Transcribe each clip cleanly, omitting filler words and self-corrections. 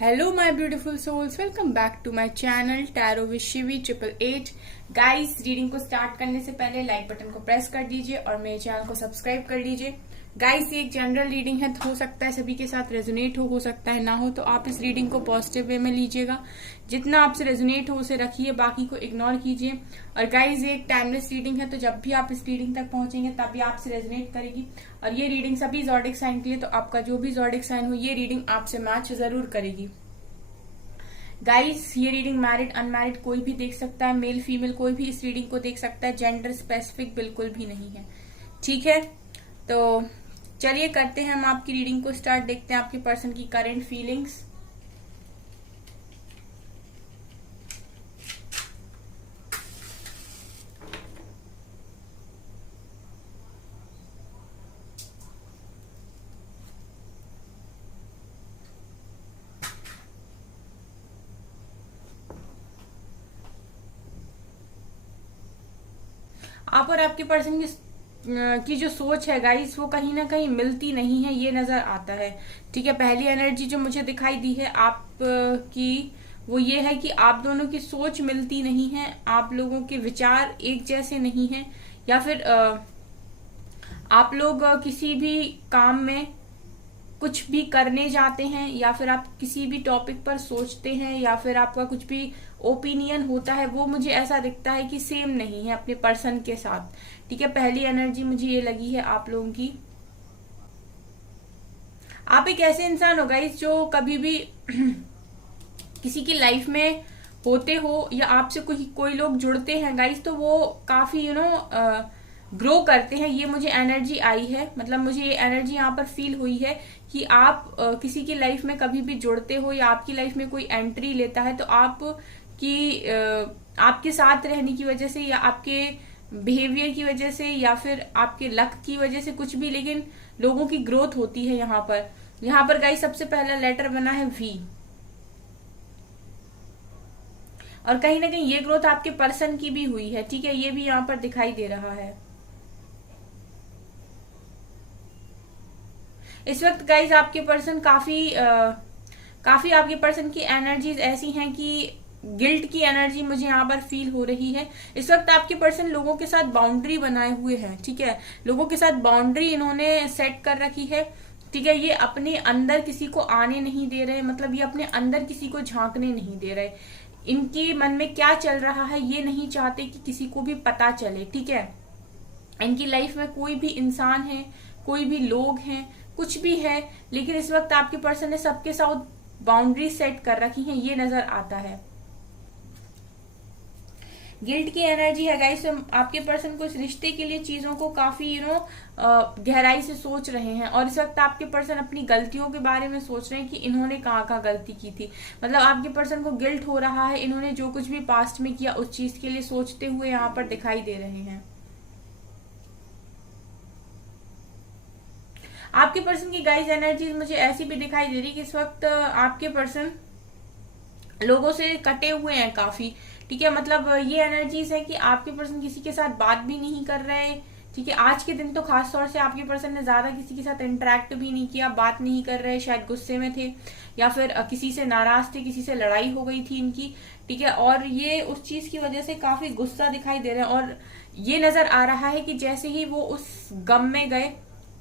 Hello my beautiful souls, welcome back to my channel Tarot with Shivi 888। Guys, reading को start करने से पहले like button को press कर दीजिए और मेरे चैनल को सब्सक्राइब कर लीजिए। गाइस, ये एक जनरल रीडिंग है, हो सकता है सभी के साथ रेजोनेट हो सकता है ना हो, तो आप इस रीडिंग को पॉजिटिव वे में लीजिएगा। जितना आपसे रेजोनेट हो उसे रखिए, बाकी को इग्नोर कीजिए। और गाइस, ये एक टाइमलेस रीडिंग है, तो जब भी आप इस रीडिंग तक पहुंचेंगे तभी आपसे रेजोनेट करेगी। और ये रीडिंग सभी ज़ोडिक साइन के लिए, तो आपका जो भी ज़ोडिक साइन हो ये रीडिंग आपसे मैच जरूर करेगी। गाइस, ये रीडिंग मैरिड अनमैरिड कोई भी देख सकता है, मेल फीमेल कोई भी इस रीडिंग को देख सकता है, जेंडर स्पेसिफिक बिल्कुल भी नहीं है। ठीक है, तो चलिए करते हैं हम आपकी रीडिंग को स्टार्ट। देखते हैं आपके पर्सन की करंट फीलिंग्स। आप और आपके पर्सन की जो सोच है गाइस, वो कहीं ना कहीं मिलती नहीं है, ये नजर आता है। ठीक है, पहली एनर्जी जो मुझे दिखाई दी है आप की, वो ये है कि आप दोनों की सोच मिलती नहीं है, आप लोगों के विचार एक जैसे नहीं है, या फिर आप लोग किसी भी काम में कुछ भी करने जाते हैं, या फिर आप किसी भी टॉपिक पर सोचते हैं, या फिर आपका कुछ भी ओपिनियन होता है, वो मुझे ऐसा दिखता है कि सेम नहीं है अपने पर्सन के साथ। ठीक है, पहली एनर्जी मुझे ये लगी है आप लोगों की। आप एक ऐसे इंसान हो गाइस जो कभी भी किसी की लाइफ में होते हो, या आपसे कोई लोग जुड़ते हैं गाइस, तो वो काफी ग्रो करते हैं। ये मुझे एनर्जी आई है, मतलब मुझे ये एनर्जी यहाँ पर फील हुई है कि आप किसी की लाइफ में कभी भी जुड़ते हो, या आपकी लाइफ में कोई एंट्री लेता है, तो आपके साथ रहने की वजह से, या आपके बिहेवियर की वजह से, या फिर आपके लक की वजह से, कुछ भी, लेकिन लोगों की ग्रोथ होती है यहाँ पर। यहाँ पर गाइस सबसे पहला लेटर बना है वी, और कहीं ना कहीं ये ग्रोथ आपके पर्सन की भी हुई है। ठीक है, ये भी यहाँ पर दिखाई दे रहा है। इस वक्त गाइज आपके पर्सन काफी आपके पर्सन की एनर्जीज ऐसी हैं कि गिल्ट की एनर्जी मुझे यहाँ पर फील हो रही है। इस वक्त आपके पर्सन लोगों के साथ बाउंड्री बनाए हुए हैं। ठीक है, लोगों के साथ बाउंड्री इन्होंने सेट कर रखी है। ठीक है, ये अपने अंदर किसी को आने नहीं दे रहे, मतलब ये अपने अंदर किसी को झांकने नहीं दे रहे। इनके मन में क्या चल रहा है ये नहीं चाहते कि किसी को भी पता चले। ठीक है, इनकी लाइफ में कोई भी इंसान है, कोई भी लोग हैं, कुछ भी है, लेकिन इस वक्त आपके पर्सन ने सबके साथ बाउंड्री सेट कर रखी है, ये नजर आता है। गिल्ट की एनर्जी है गाइस, आपके पर्सन को इस रिश्ते के लिए चीजों को काफी गहराई से सोच रहे हैं, और इस वक्त आपके पर्सन अपनी गलतियों के बारे में सोच रहे हैं कि इन्होंने कहाँ कहाँ गलती की थी। मतलब आपके पर्सन को गिल्ट हो रहा है, इन्होंने जो कुछ भी पास्ट में किया उस चीज के लिए सोचते हुए यहाँ पर दिखाई दे रहे हैं। आपके पर्सन की गाइस एनर्जीज मुझे ऐसी भी दिखाई दे रही कि इस वक्त आपके पर्सन लोगों से कटे हुए हैं काफी। ठीक है, मतलब ये एनर्जीज है कि आपके पर्सन किसी के साथ बात भी नहीं कर रहे। ठीक है, आज के दिन तो खास तौर से आपके पर्सन ने ज्यादा किसी के साथ इंटरेक्ट भी नहीं किया, बात नहीं कर रहे, शायद गुस्से में थे, या फिर किसी से नाराज थे, किसी से लड़ाई हो गई थी इनकी। ठीक है, और ये उस चीज की वजह से काफी गुस्सा दिखाई दे रहे हैं, और ये नजर आ रहा है कि जैसे ही वो उस गम में गए,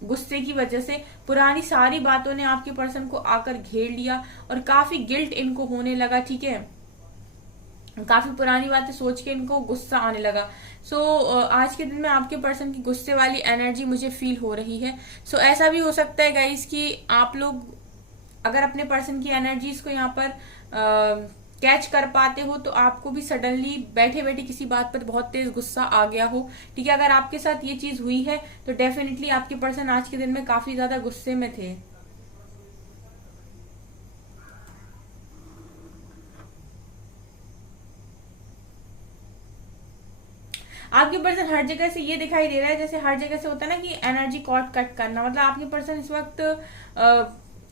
गुस्से की वजह से पुरानी सारी बातों ने आपके पर्सन को आकर घेर लिया, और काफी गिल्ट इनको होने लगा। ठीक है, काफी पुरानी बातें सोच के इनको गुस्सा आने लगा। आज के दिन में आपके पर्सन की गुस्से वाली एनर्जी मुझे फील हो रही है। ऐसा भी हो सकता है गाइस कि आप लोग अगर अपने पर्सन की एनर्जीज को यहाँ पर कैच कर पाते हो, तो आपको भी सडनली बैठे बैठे किसी बात पर बहुत तेज गुस्सा आ गया हो। ठीक है, अगर आपके साथ ये चीज हुई है तो डेफिनेटली आपके पर्सन आज के दिन में काफी ज्यादा गुस्से में थे। आपके पर्सन हर जगह से ये दिखाई दे रहा है, जैसे हर जगह से होता है ना कि एनर्जी कॉर्ड कट करना, मतलब आपके पर्सन इस वक्त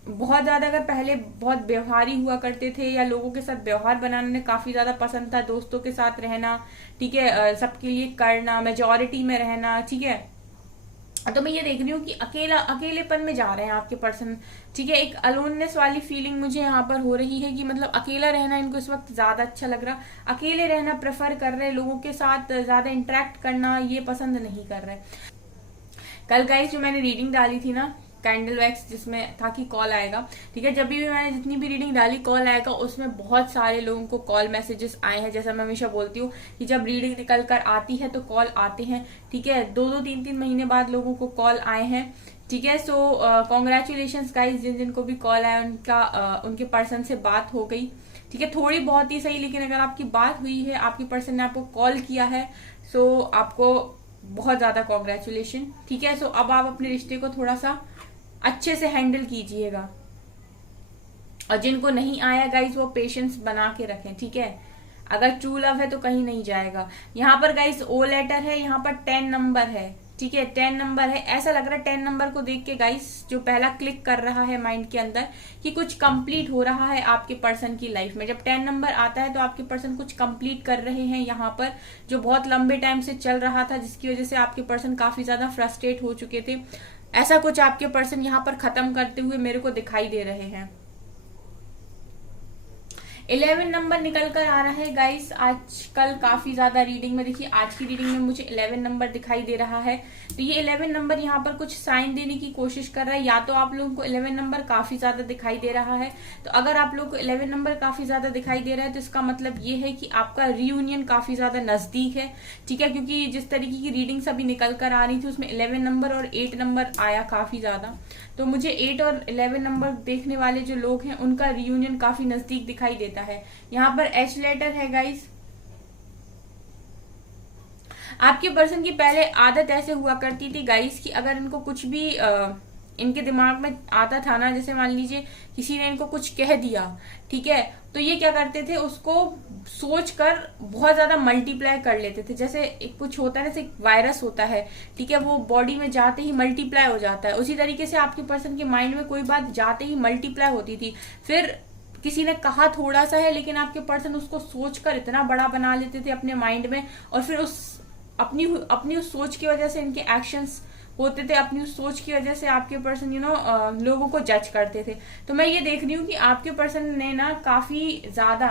बहुत ज्यादा, अगर पहले बहुत व्यवहारी हुआ करते थे, या लोगों के साथ व्यवहार बनाने काफी ज्यादा पसंद था, दोस्तों के साथ रहना, ठीक है, सबके लिए करना, मेजोरिटी में रहना, ठीक है, तो मैं ये देख रही हूँ कि अकेलेपन में जा रहे हैं आपके पर्सन। ठीक है, एक अलोननेस वाली फीलिंग मुझे यहाँ पर हो रही है कि मतलब अकेला रहना इनको इस वक्त ज्यादा अच्छा लग रहा, अकेले रहना प्रेफर कर रहे, लोगों के साथ ज्यादा इंटरेक्ट करना ये पसंद नहीं कर रहे। कल गाइस जो मैंने रीडिंग डाली थी ना कैंडल वैक्स, जिसमें था कि कॉल आएगा, ठीक है, जब भी मैंने जितनी भी रीडिंग डाली कॉल आएगा, उसमें बहुत सारे लोगों को कॉल मैसेजेस आए हैं। जैसा मैं हमेशा बोलती हूँ कि जब रीडिंग निकल कर आती है तो कॉल आते हैं। ठीक है, 2-2 3-3 महीने बाद लोगों को कॉल आए हैं। ठीक है, सो कॉन्ग्रेचुलेशन गाइस, जिन जिनको भी कॉल आया उनका उनके पर्सन से बात हो गई। ठीक है, थोड़ी बहुत ही सही, लेकिन अगर आपकी बात हुई है, आपके पर्सन ने आपको कॉल किया है, सो आपको बहुत ज्यादा कॉन्ग्रेचुलेशन। ठीक है, सो अब आप अपने रिश्ते को थोड़ा सा अच्छे से हैंडल कीजिएगा। और जिनको नहीं आया गाइस वो पेशेंस बना के रखें। ठीक है, अगर ट्रू लव है तो कहीं नहीं जाएगा। यहाँ पर गाइस ओ लेटर है, यहाँ पर 10 नंबर है। ठीक है, 10 नंबर है, ऐसा लग रहा है 10 नंबर को देख के गाइस जो पहला क्लिक कर रहा है माइंड के अंदर कि कुछ कंप्लीट हो रहा है आपके पर्सन की लाइफ में। जब 10 नंबर आता है तो आपके पर्सन कुछ कंप्लीट कर रहे हैं यहाँ पर, जो बहुत लंबे टाइम से चल रहा था, जिसकी वजह से आपके पर्सन काफी ज्यादा फ्रस्ट्रेट हो चुके थे। ऐसा कुछ आपके पर्सन यहाँ पर खत्म करते हुए मेरे को दिखाई दे रहे हैं। 11 नंबर निकल कर आ रहा है गाइस। आजकल काफी ज्यादा रीडिंग में देखिए, आज की रीडिंग में मुझे 11 नंबर दिखाई दे रहा है। तो ये 11 नंबर यहाँ पर कुछ साइन देने की कोशिश कर रहा है। या तो आप लोगों को 11 नंबर काफी ज्यादा दिखाई दे रहा है, तो अगर आप लोगों को 11 नंबर काफी ज्यादा दिखाई दे रहा है तो इसका मतलब ये है कि आपका रियूनियन काफी ज्यादा नजदीक है। ठीक है, क्योंकि जिस तरीके की रीडिंग्स अभी निकल कर आ रही थी उसमें 11 नंबर और 8 नंबर आया काफी ज्यादा, तो मुझे 8 और 11 नंबर देखने वाले जो लोग हैं उनका रियूनियन काफी नजदीक दिखाई देता है। यहाँ पर एच लेटर है गाइस। आपके पर्सन की पहले आदत ऐसे हुआ करती थी गाइस कि अगर इनको कुछ भी इनके दिमाग में आता था ना, जैसे मान लीजिए किसी ने इनको कुछ कह दिया, ठीक है, तो ये क्या करते थे, उसको सोचकर बहुत ज्यादा मल्टीप्लाई कर लेते थे। जैसे एक कुछ होता है, जैसे वायरस होता है, ठीक है, वो बॉडी में जाते ही मल्टीप्लाई हो जाता है। उसी तरीके से आपके पर्सन के माइंड में कोई बात जाते ही मल्टीप्लाई होती थी। फिर किसी ने कहा थोड़ा सा है, लेकिन आपके पर्सन उसको सोचकर इतना बड़ा बना लेते थे अपने माइंड में, और फिर उस अपनी उस सोच की वजह से इनके एक्शंस होते थे, अपनी उस सोच की वजह से आपके पर्सन लोगों को जज करते थे। तो मैं ये देख रही हूँ कि आपके पर्सन ने ना काफी ज्यादा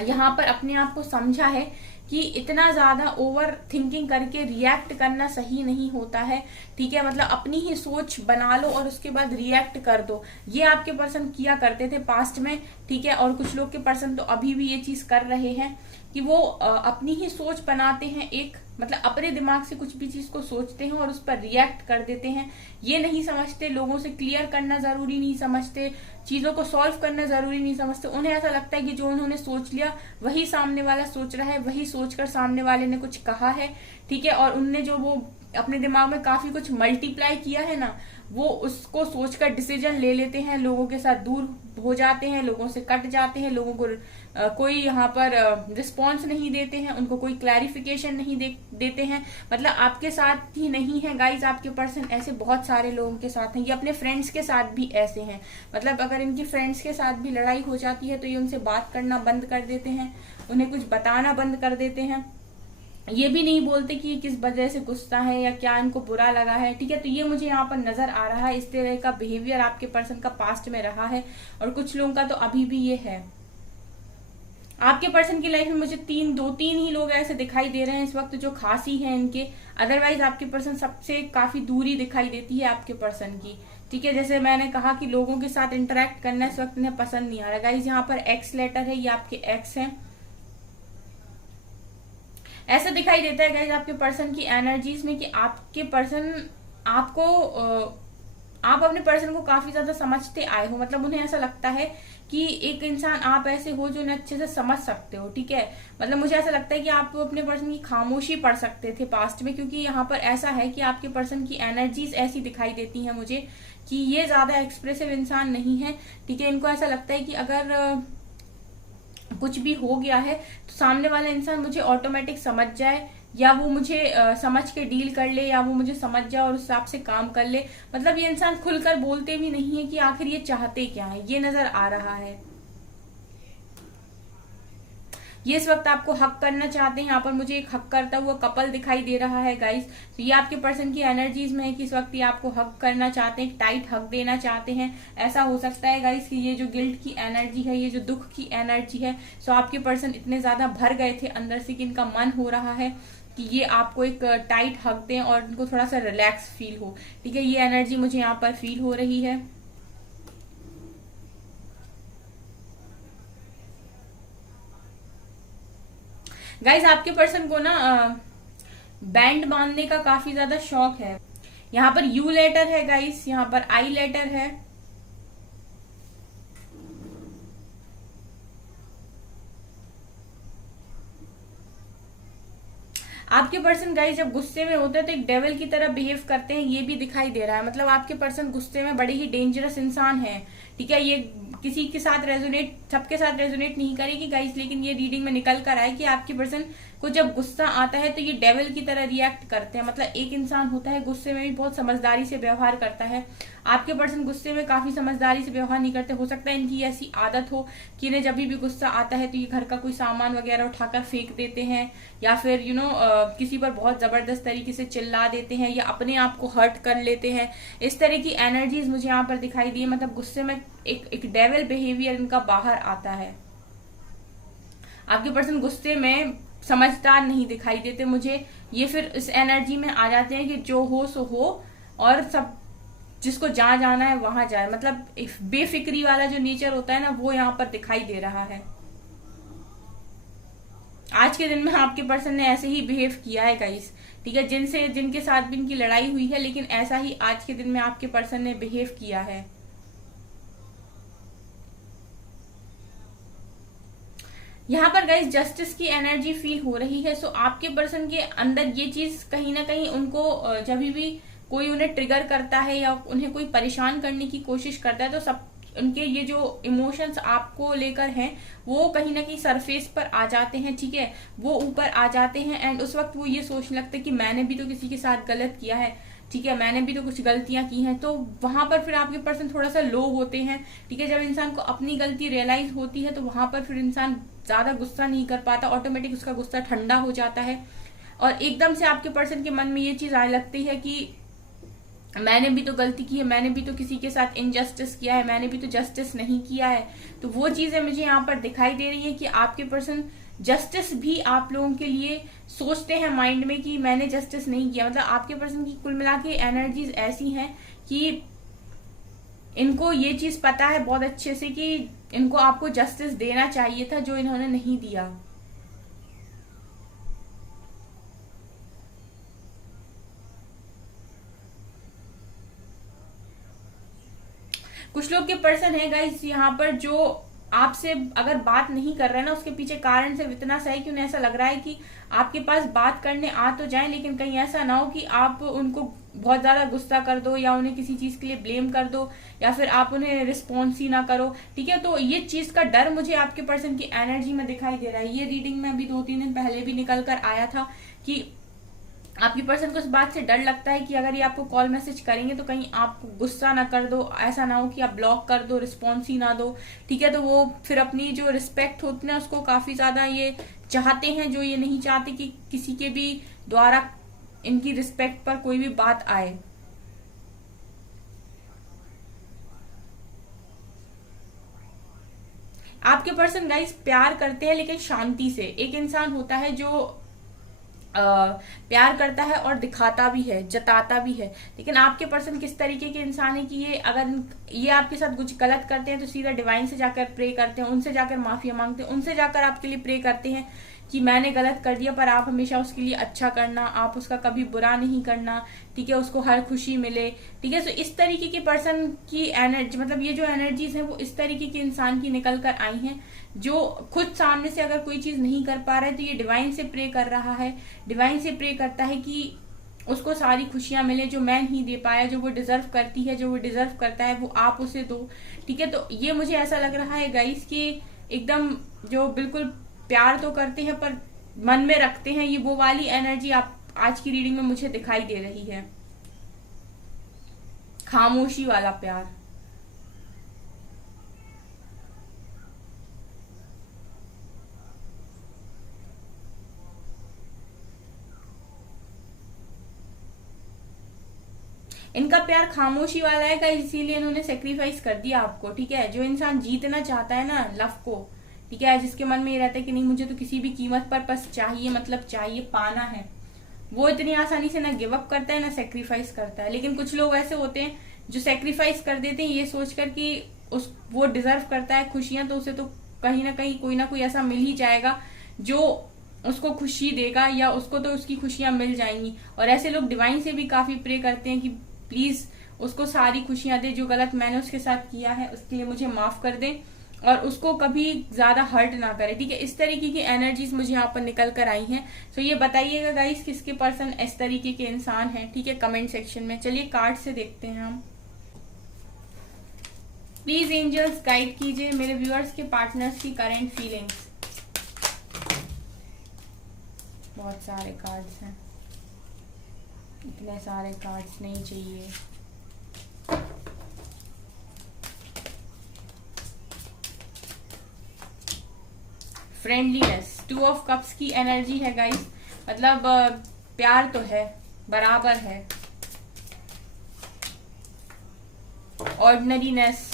यहाँ पर अपने आप को समझा है कि इतना ज्यादा ओवर थिंकिंग करके रिएक्ट करना सही नहीं होता है। ठीक है, मतलब अपनी ही सोच बना लो और उसके बाद रिएक्ट कर दो। ये आपके पर्सन किया करते थे पास्ट में। ठीक है, और कुछ लोग के पर्सन तो अभी भी ये चीज कर रहे हैं कि वो अपनी ही सोच बनाते हैं, एक मतलब अपने दिमाग से कुछ भी चीज को सोचते हैं और उस पर रिएक्ट कर देते हैं। ये नहीं समझते, लोगों से क्लियर करना जरूरी नहीं समझते, चीजों को सॉल्व करना जरूरी नहीं समझते। उन्हें ऐसा लगता है कि जो उन्होंने सोच लिया वही सामने वाला सोच रहा है, वही सोचकर सामने वाले ने कुछ कहा है। ठीक है, और उनने जो वो अपने दिमाग में काफी कुछ मल्टीप्लाई किया है ना, वो उसको सोचकर डिसीजन ले लेते हैं, लोगों के साथ दूर हो जाते हैं, लोगों से कट जाते हैं, लोगों को कोई यहाँ पर रिस्पॉन्स नहीं देते हैं, उनको कोई क्लैरिफिकेशन नहीं देते हैं। मतलब आपके साथ ही नहीं है गाइज, आपके पर्सन ऐसे बहुत सारे लोगों के साथ हैं। ये अपने फ्रेंड्स के साथ भी ऐसे हैं। मतलब अगर इनकी फ्रेंड्स के साथ भी लड़ाई हो जाती है तो ये उनसे बात करना बंद कर देते हैं, उन्हें कुछ बताना बंद कर देते हैं। ये भी नहीं बोलते कि ये किस वजह से गुस्सा है या क्या इनको बुरा लगा है। ठीक है, तो ये मुझे यहाँ पर नजर आ रहा है। इस तरह का बिहेवियर आपके पर्सन का पास्ट में रहा है और कुछ लोगों का तो अभी भी ये है। आपके पर्सन की लाइफ में मुझे 2-3 ही लोग ऐसे दिखाई दे रहे हैं इस वक्त जो खासी हैं इनके। अदरवाइज आपके पर्सन सबसे काफी दूरी दिखाई देती है आपके पर्सन की। ठीक है, जैसे मैंने कहा कि लोगों के साथ इंटरेक्ट करना इस वक्त इन्हें पसंद नहीं आ रहा। गाइज यहाँ पर एक्स लेटर है, ये आपके एक्स हैं। ऐसा दिखाई देता है गाइज आपके पर्सन की एनर्जीज में कि आपके पर्सन आपको आप अपने पर्सन को काफी ज्यादा समझते आए हो। मतलब उन्हें ऐसा लगता है कि एक इंसान आप ऐसे हो जो उन्हें अच्छे से समझ सकते हो। ठीक है, मतलब मुझे ऐसा लगता है कि आप अपने पर्सन की खामोशी पढ़ सकते थे पास्ट में, क्योंकि यहाँ पर ऐसा है कि आपके पर्सन की एनर्जीज ऐसी दिखाई देती हैं मुझे कि ये ज्यादा एक्सप्रेसिव इंसान नहीं है। ठीक है, इनको ऐसा लगता है कि अगर कुछ भी हो गया है तो सामने वाला इंसान मुझे ऑटोमेटिक समझ जाए, या वो मुझे समझ के डील कर ले, या वो मुझे समझ जाए और उस हिसाब से काम कर ले। मतलब ये इंसान खुलकर बोलते भी नहीं है कि आखिर ये चाहते क्या है, ये नजर आ रहा है। ये इस वक्त आपको हक करना चाहते हैं। यहाँ पर मुझे एक हक करता हुआ कपल दिखाई दे रहा है गाइस। तो ये आपके पर्सन की एनर्जीज में है कि इस वक्त ये आपको हक करना चाहते हैं, टाइट हक देना चाहते हैं। ऐसा हो सकता है गाइस कि ये जो गिल्ट की एनर्जी है, ये जो दुख की एनर्जी है, सो आपके पर्सन इतने ज्यादा भर गए थे अंदर से कि इनका मन हो रहा है कि ये आपको एक टाइट हक दें और इनको थोड़ा सा रिलैक्स फील हो। ठीक है, ये एनर्जी मुझे यहाँ पर फील हो रही है। गाइस आपके पर्सन को ना बैंड बांधने का काफी ज्यादा शौक है। यहाँ पर यू लेटर है गाइस, यहाँ पर आई लेटर है। आपके पर्सन गाइस जब गुस्से में होते हैं तो एक डेविल की तरह बिहेव करते हैं, ये भी दिखाई दे रहा है। मतलब आपके पर्सन गुस्से में बड़े ही डेंजरस इंसान है। ठीक है, ये किसी के साथ रेजोनेट, सबके साथ रेजोनेट नहीं करेगी गाइस, लेकिन ये रीडिंग में निकल कर आए कि आपके पर्सन को जब गुस्सा आता है तो ये डेविल की तरह रिएक्ट करते हैं। मतलब एक इंसान होता है गुस्से में भी बहुत समझदारी से व्यवहार करता है। आपके पर्सन गुस्से में काफी समझदारी से व्यवहार नहीं करते। हो सकता है इनकी ऐसी आदत हो कि इन्हें जब भी गुस्सा आता है तो ये घर का कोई सामान वगैरह उठाकर फेंक देते हैं, या फिर किसी पर बहुत जबरदस्त तरीके से चिल्ला देते हैं, या अपने आप को हर्ट कर लेते हैं। इस तरह की एनर्जीज मुझे यहाँ पर दिखाई दी है। मतलब गुस्से में एक डेविल बिहेवियर इनका बाहर आता है। आपके पर्सन गुस्से में समझदार नहीं दिखाई देते मुझे। ये फिर इस एनर्जी में आ जाते हैं कि जो हो सो हो, और सब जिसको जहां जाना है वहां जाए। मतलब बेफिक्री वाला जो नेचर होता है ना, वो यहाँ पर दिखाई दे रहा है। आज के दिन में आपके पर्सन ने ऐसे ही बिहेव किया है गाइस। ठीक है, जिनके साथ भी इनकी लड़ाई हुई है, लेकिन ऐसा ही आज के दिन में आपके पर्सन ने बिहेव किया है। यहाँ पर गाइस जस्टिस की एनर्जी फील हो रही है। सो आपके पर्सन के अंदर ये चीज कहीं ना कहीं उनको जब भी कोई उन्हें ट्रिगर करता है या उन्हें कोई परेशान करने की कोशिश करता है, तो सब उनके ये जो इमोशंस आपको लेकर हैं वो कहीं ना कहीं सरफेस पर आ जाते हैं। ठीक है, वो ऊपर आ जाते हैं, एंड उस वक्त वो ये सोचने लगते हैं कि मैंने भी तो किसी के साथ गलत किया है। ठीक है, मैंने भी तो कुछ गलतियां की हैं। तो वहां पर फिर आपके पर्सन थोड़ा सा लो होते हैं। ठीक है, जब इंसान को अपनी गलती रियलाइज होती है तो वहां पर फिर इंसान ज्यादा गुस्सा नहीं कर पाता, ऑटोमेटिक उसका गुस्सा ठंडा हो जाता है, और एकदम से आपके पर्सन के मन में ये चीज आने लगती है कि मैंने भी तो गलती की है, मैंने भी तो किसी के साथ इनजस्टिस किया है, मैंने भी तो जस्टिस नहीं किया है। तो वो चीजें मुझे यहाँ पर दिखाई दे रही है कि आपके पर्सन जस्टिस भी आप लोगों के लिए सोचते हैं माइंड में कि मैंने जस्टिस नहीं किया। मतलब आपके पर्सन की कुल मिला के एनर्जीज ऐसी हैं कि इनको ये चीज पता है बहुत अच्छे से कि इनको आपको जस्टिस देना चाहिए था, जो इन्होंने नहीं दिया। कुछ लोग के पर्सन है गाइस यहाँ पर जो आपसे अगर बात नहीं कर रहे हैं ना, उसके पीछे कारण सिर्फ इतना सा है कि उन्हें ऐसा लग रहा है कि आपके पास बात करने आ तो जाए, लेकिन कहीं ऐसा ना हो कि आप उनको बहुत ज्यादा गुस्सा कर दो, या उन्हें किसी चीज के लिए ब्लेम कर दो, या फिर आप उन्हें रिस्पॉन्स ही ना करो। ठीक है, तो ये चीज का डर मुझे आपके पर्सन की एनर्जी में दिखाई दे रहा है। ये रीडिंग में अभी 2-3 दिन पहले भी निकल कर आया था कि आपकी पर्सन को इस बात से डर लगता है कि अगर ये आपको कॉल मैसेज करेंगे तो कहीं आप गुस्सा ना कर दो, ऐसा ना हो कि आप ब्लॉक कर दो, रिस्पॉन्स ही ना दो। ठीक है, तो वो फिर अपनी जो रिस्पेक्ट होती है उसको काफी ज्यादा ये चाहते हैं, जो ये नहीं चाहते कि किसी के भी द्वारा इनकी रिस्पेक्ट पर कोई भी बात आए। आपके पर्सन गाइस प्यार करते हैं लेकिन शांति से। एक इंसान होता है जो प्यार करता है और दिखाता भी है, जताता भी है, लेकिन आपके पर्सन किस तरीके के इंसान है कि ये अगर ये आपके साथ कुछ गलत करते हैं तो सीधा डिवाइन से जाकर प्रे करते हैं, उनसे जाकर माफिया मांगते हैं, उनसे जाकर आपके लिए प्रे करते हैं कि मैंने गलत कर दिया, पर आप हमेशा उसके लिए अच्छा करना, आप उसका कभी बुरा नहीं करना। ठीक है, उसको हर खुशी मिले। ठीक है, तो इस तरीके के पर्सन की एनर्जी, मतलब ये जो एनर्जीज है वो इस तरीके के इंसान की निकल कर आई हैं, जो खुद सामने से अगर कोई चीज नहीं कर पा रहा है तो ये डिवाइन से प्रे कर रहा है, डिवाइन से प्रे करता है कि उसको सारी खुशियां मिले जो मैं नहीं दे पाया, जो वो डिजर्व करती है, जो वो डिजर्व करता है वो आप उसे दो। ठीक है, तो ये मुझे ऐसा लग रहा है गाइस कि एकदम जो बिल्कुल प्यार तो करते हैं पर मन में रखते हैं, ये वो वाली एनर्जी आप आज की रीडिंग में मुझे दिखाई दे रही है, खामोशी वाला प्यार। इनका प्यार खामोशी वाला है गाइस, इसीलिए इन्होंने सेक्रीफाइस कर दिया आपको। ठीक है, जो इंसान जीतना चाहता है ना लव को, ठीक है, जिसके मन में ये रहता है कि नहीं मुझे तो किसी भी कीमत पर बस चाहिए, मतलब चाहिए, पाना है, वो इतनी आसानी से ना गिव अप करता है ना सेक्रीफाइस करता है। लेकिन कुछ लोग ऐसे होते हैं जो सेक्रीफाइस कर देते हैं ये सोचकर कि वो डिजर्व करता है खुशियां, तो उसे तो कहीं ना कहीं कोई ना कोई ऐसा मिल ही जाएगा जो उसको खुशी देगा, या उसको तो उसकी खुशियां मिल जाएंगी। और ऐसे लोग डिवाइन से भी काफी प्रे करते हैं कि प्लीज उसको सारी खुशियां दे, जो गलत मैंने उसके साथ किया है उसके लिए मुझे माफ कर दे और उसको कभी ज्यादा हर्ट ना करे। ठीक है, इस तरीके की एनर्जीज मुझे यहाँ पर निकल कर आई हैं। तो ये बताइएगा गाइस किसके पर्सन इस तरीके के इंसान हैं, ठीक है, कमेंट सेक्शन में। चलिए कार्ड से देखते हैं हम। प्लीज एंजल्स गाइड कीजिए मेरे व्यूअर्स के पार्टनर्स की करंट फीलिंग्स। बहुत सारे कार्ड्स हैं, इतने सारे कार्ड्स नहीं चाहिए। फ्रेंडलीनेस, 2 ऑफ कप्स की एनर्जी है गाइस, मतलब प्यार तो है, बराबर है। Ordinariness,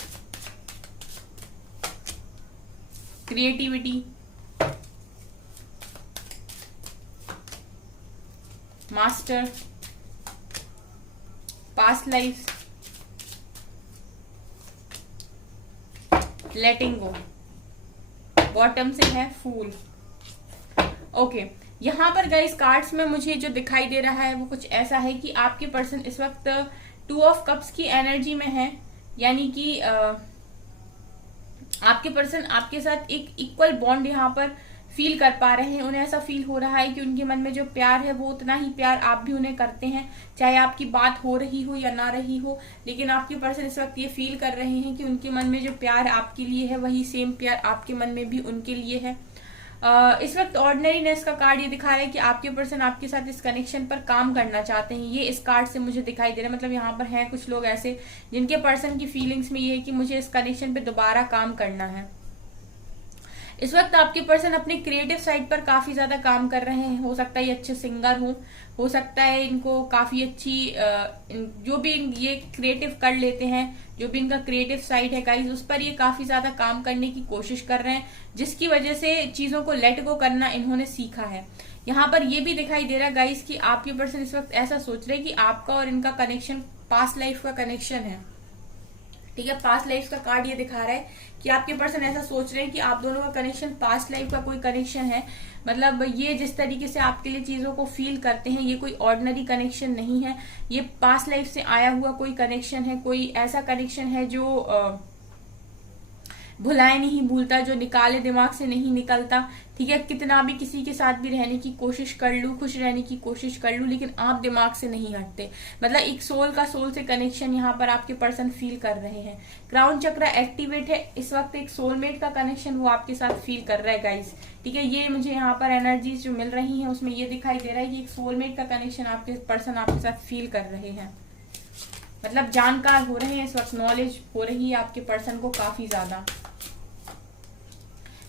creativity, master, past life, लेटिंग गो। बॉटम से है फूल। ओके, यहाँ पर गाइस कार्ड्स में मुझे जो दिखाई दे रहा है वो कुछ ऐसा है कि आपके पर्सन इस वक्त 2 ऑफ कप्स की एनर्जी में है, यानी कि आपके पर्सन आपके साथ एक इक्वल बॉन्ड यहाँ पर फील कर पा रहे हैं। उन्हें ऐसा फील हो रहा है कि उनके मन में जो प्यार है वो उतना ही प्यार आप भी उन्हें करते हैं, चाहे आपकी बात हो रही हो या ना रही हो। लेकिन आपके पर्सन इस वक्त ये फील कर रहे हैं कि उनके मन में जो प्यार आपके लिए है वही सेम प्यार आपके मन में भी उनके लिए है। इस वक्त ऑर्डिनरीनेस का कार्ड ये दिखा रहा है कि आपके पर्सन आपके साथ इस कनेक्शन पर काम करना चाहते हैं। ये इस कार्ड से मुझे दिखाई दे रहा है, मतलब यहाँ पर हैं कुछ लोग ऐसे जिनके पर्सन की फीलिंग्स में ये है कि मुझे इस कनेक्शन पे दोबारा काम करना है। इस वक्त आपके पर्सन अपने क्रिएटिव साइड पर काफी ज्यादा काम कर रहे हैं। हो सकता है ये अच्छे सिंगर हो सकता है इनको काफी अच्छी जो भी ये क्रिएटिव कर लेते हैं, जो भी इनका क्रिएटिव साइड है गाइस, उस पर ये काफी ज्यादा काम करने की कोशिश कर रहे हैं, जिसकी वजह से चीजों को लेट गो करना इन्होंने सीखा है। यहाँ पर ये भी दिखाई दे रहा है गाइस कि आपके पर्सन इस वक्त ऐसा सोच रहे हैं कि आपका और इनका कनेक्शन पास्ट लाइफ का कनेक्शन है। ठीक है, पास्ट लाइफ का कार्ड ये दिखा रहा है कि आपके पर्सन ऐसा सोच रहे हैं कि आप दोनों का कनेक्शन पास्ट लाइफ का कोई कनेक्शन है। मतलब ये जिस तरीके से आपके लिए चीजों को फील करते हैं ये कोई ऑर्डिनरी कनेक्शन नहीं है, ये पास्ट लाइफ से आया हुआ कोई कनेक्शन है, कोई ऐसा कनेक्शन है जो भुलाए नहीं भूलता, जो निकाले दिमाग से नहीं निकलता। ठीक है, कितना भी किसी के साथ भी रहने की कोशिश कर लूं, खुश रहने की कोशिश कर लूं, लेकिन आप दिमाग से नहीं हटते। मतलब एक सोल का सोल से कनेक्शन यहाँ पर आपके पर्सन फील कर रहे हैं। क्राउन चक्र एक्टिवेट है इस वक्त, एक सोलमेट का कनेक्शन वो आपके साथ फील कर रहा है गाइस। ठीक है, ये मुझे यहाँ पर एनर्जीज जो मिल रही है उसमें ये दिखाई दे रहा है कि एक सोलमेट का कनेक्शन आपके पर्सन आपके साथ फील कर रहे हैं। मतलब जानकार हो रहे हैं इस वक्त, नॉलेज हो रही है आपके पर्सन को काफी ज्यादा।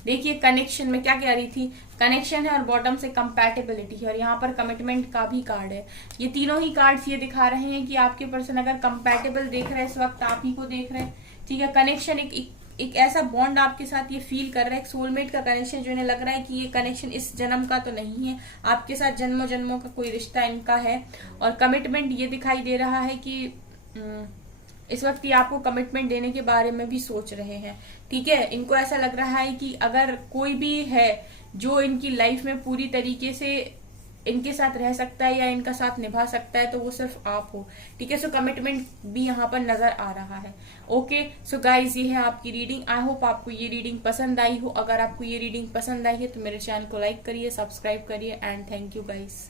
देखिए कनेक्शन में क्या कह रही थी, कनेक्शन है और बॉटम से कंपैटिबिलिटी है, और यहाँ पर कमिटमेंट का भी कार्ड है। ये तीनों ही कार्ड्स ये दिखा रहे हैं कि आपके पर्सन अगर कंपैटिबल देख रहे हैं इस वक्त आप ही को देख रहे हैं। ठीक है, कनेक्शन एक ऐसा बॉन्ड आपके साथ ये फील कर रहा है, एक सोलमेट का कनेक्शन, जो इन्हें लग रहा है कि ये कनेक्शन इस जन्म का तो नहीं है, आपके साथ जन्मों जन्मों का कोई रिश्ता इनका है। और कमिटमेंट ये दिखाई दे रहा है कि इस वक्त ये आपको कमिटमेंट देने के बारे में भी सोच रहे हैं। ठीक है, इनको ऐसा लग रहा है कि अगर कोई भी है जो इनकी लाइफ में पूरी तरीके से इनके साथ रह सकता है या इनका साथ निभा सकता है तो वो सिर्फ आप हो। ठीक है, सो कमिटमेंट भी यहाँ पर नजर आ रहा है। ओके सो गाइज, ये है आपकी रीडिंग। आई होप आपको ये रीडिंग पसंद आई हो। अगर आपको ये रीडिंग पसंद आई है तो मेरे चैनल को लाइक करिए, सब्सक्राइब करिए एंड थैंक यू गाइज।